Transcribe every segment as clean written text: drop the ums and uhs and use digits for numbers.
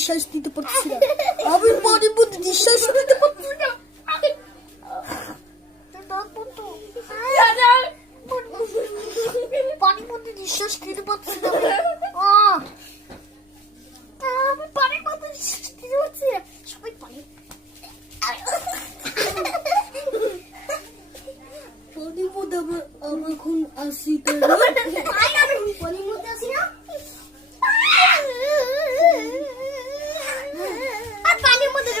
নিঃশ্বাস নিতে পারছি না, আমি পানির মধ্যে নিঃশ্বাস নিতে পারছি না। পানির মধ্যে নিঃশ্বাস নিতে পারছি না, আমি পানির মধ্যে নিঃশ্বাস নিতে পারছি না। সবাই পানি পানির মধ্যে আমরা এখন আসি, পানির মধ্যে আসি না। পানির মধ্যে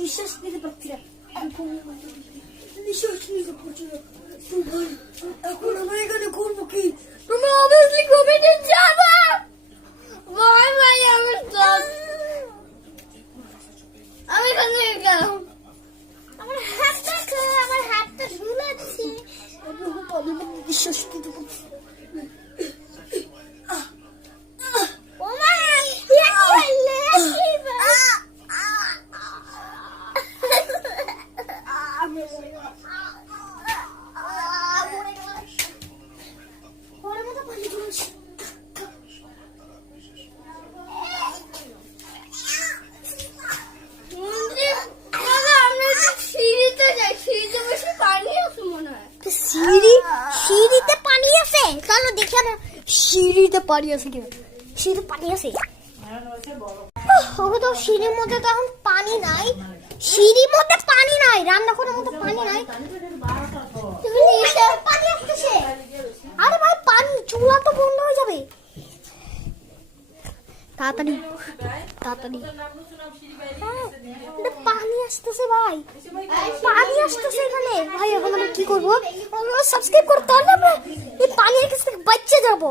নিঃশ্বাস নিতে পারছি না, নিঃশ্বাস নিতে পারছি না। এখন আমরা এখানে করবো কি? তুমি অবভিয়াসলি ঘুমিয়ে যাবে। ভাই ভাই আমার আমি এখানে গেলাম, আমার হাতটা ঝুলাচ্ছি, আমি পানির মধ্যে নিঃশ্বাস নিতে পারছি না। সিঁড়িতে পানি আছে, চলো দেখে না সিঁড়িতে পানি আছে কিনা। সিঁড়িতে পানি আছে, তো সিঁড়ির মধ্যে তো এখন পানি নাই, সিঁড়ির মধ্যে পানি নাই, রান্নাঘরের মধ্যে পানি নাই। পানি আসতেছে, আরে ভাই পানি, চুলা তো বন্ধ হয়ে যাবে। তাড়াতাড়ি তাড়াতাড়ি, পানি আসতেছে ভাই, পানি আসতেছে এখানে ভাই। এখন আমরা কি করবো? সাবস্ক্রাইব করতে হবে, আমরা এই পানির কাছ থেকে বাঁচতে যাবো।